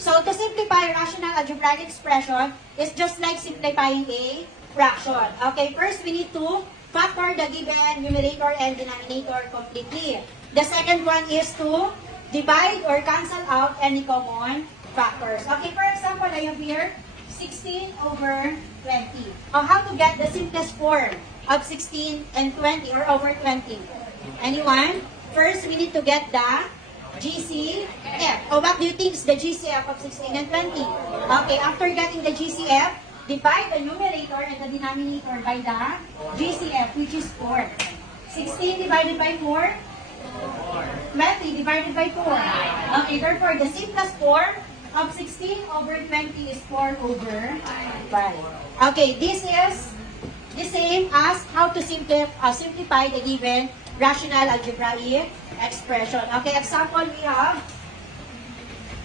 So, to simplify rational algebraic expression is just like simplifying a fraction. Okay, first we need to factor the given numerator and denominator completely. The second one is to divide or cancel out any common factors. Okay, for example, I have here 16 over 20. How to get the simplest form of 16 and 20 or over 20? Anyone? First, we need to get the GCF. What do you think is the GCF of 16 and 20? Okay, after getting the GCF, divide the numerator and the denominator by the GCF, which is 4. 16 divided by 4? 20 divided by 4. Okay, therefore, the simplest form of 16 over 20 is 4 over 5. Okay, this is the same as how to simplify the given rational algebraic expression. Okay, example, we have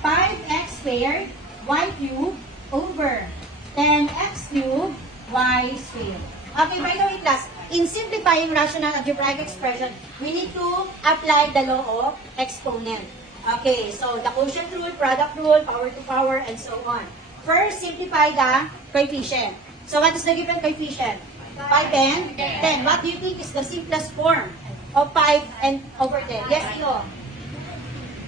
5x squared y cubed over 10x cubed y squared. Okay, by the way, class, in simplifying rational algebraic expression, we need to apply the law of exponent. Okay, so the quotient rule, product rule, power to power, and so on. First, simplify the coefficient. So what is the given coefficient? 5 and 10. What do you think is the simplest form of 5 and over 10? Yes, Io.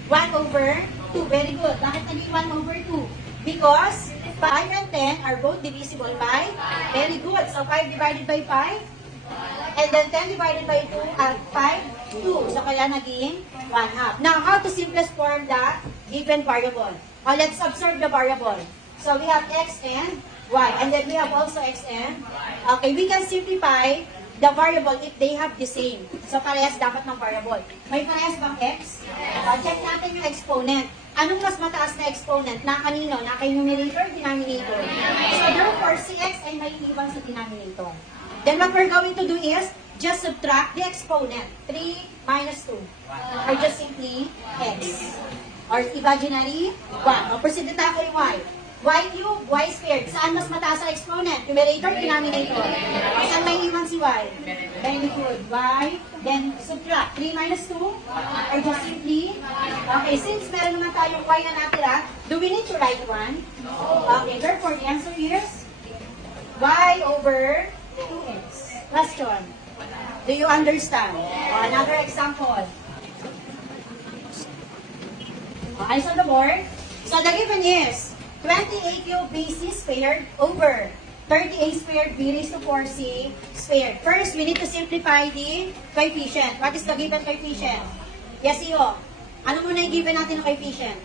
1 over 2. Very good. Bakit naging 1 over 2? Because 5 and 10 are both divisible by? Very good. So 5 divided by 5. And then 10 divided by 2 at 5, 2. So kaya naging 1/2. Now, how to simplest form the given variable? Let's observe the variable. So we have x and y. And then we have also x and okay, we can simplify the variable if they have the same. So parehas dapat ng variable. May parehas bang x? Check natin yung exponent. Anong mas mataas na exponent? Na kanino? Na kay numerator, denominator. So therefore, si x ay may iwan sa denominator. Then what we're going to do is just subtract the exponent. 3 minus 2. Or just simply x. Or imaginary 1. O proceed na tayo kay y. Y cubed, y squared. Saan mas mataas ang exponent? Numerator, denominator. Saan may iwan si y? Very good. Y, then subtract. 3 minus 2. Or just simply, okay, since meron naman tayong y na natira, do we need to write 1? Okay, therefore the answer is y over 2x. Question. Do you understand? Another example. Eyes on the board. So the given is 20a cubed bc squared over 30a squared b raised to 4c squared. First, we need to simplify the coefficient. What is the given coefficient? Yes, Iyo. Ano muna yung given natin ng coefficient?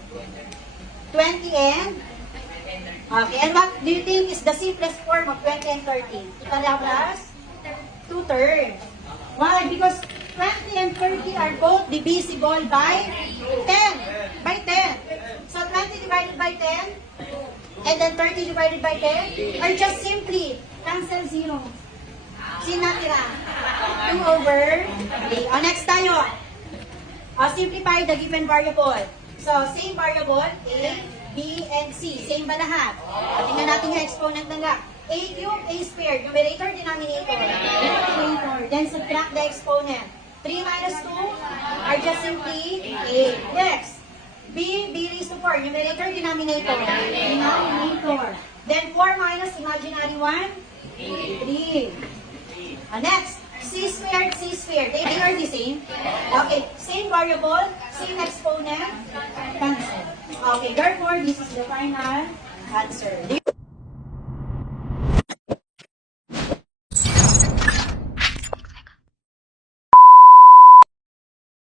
20 and okay, and what do you think is the simplest form of 20 and 30? Italia plus 2/3. Why? Because 20 and 30 are both divisible by 10. By 10. So 20 divided by 10, and then 30 divided by 10, or just simply cancel 0. Sinatira. 2 over 3. Next tayo. Simplify the given variable. So, same variable, A, B, and C. Same ba lahat? Tingnan natin yung exponent ng lahat. A cubed, A squared, numerator, denominator. Numerator. Then subtract the exponent. 3 minus 2 are just simply A. Next. B raised to 4, numerator, denominator. Denominator. Then 4 minus imaginary 1? 3. Next. C squared, C squared. They are the same. Okay, same variable, same exponent, cancel. Okay, therefore, this is the final answer.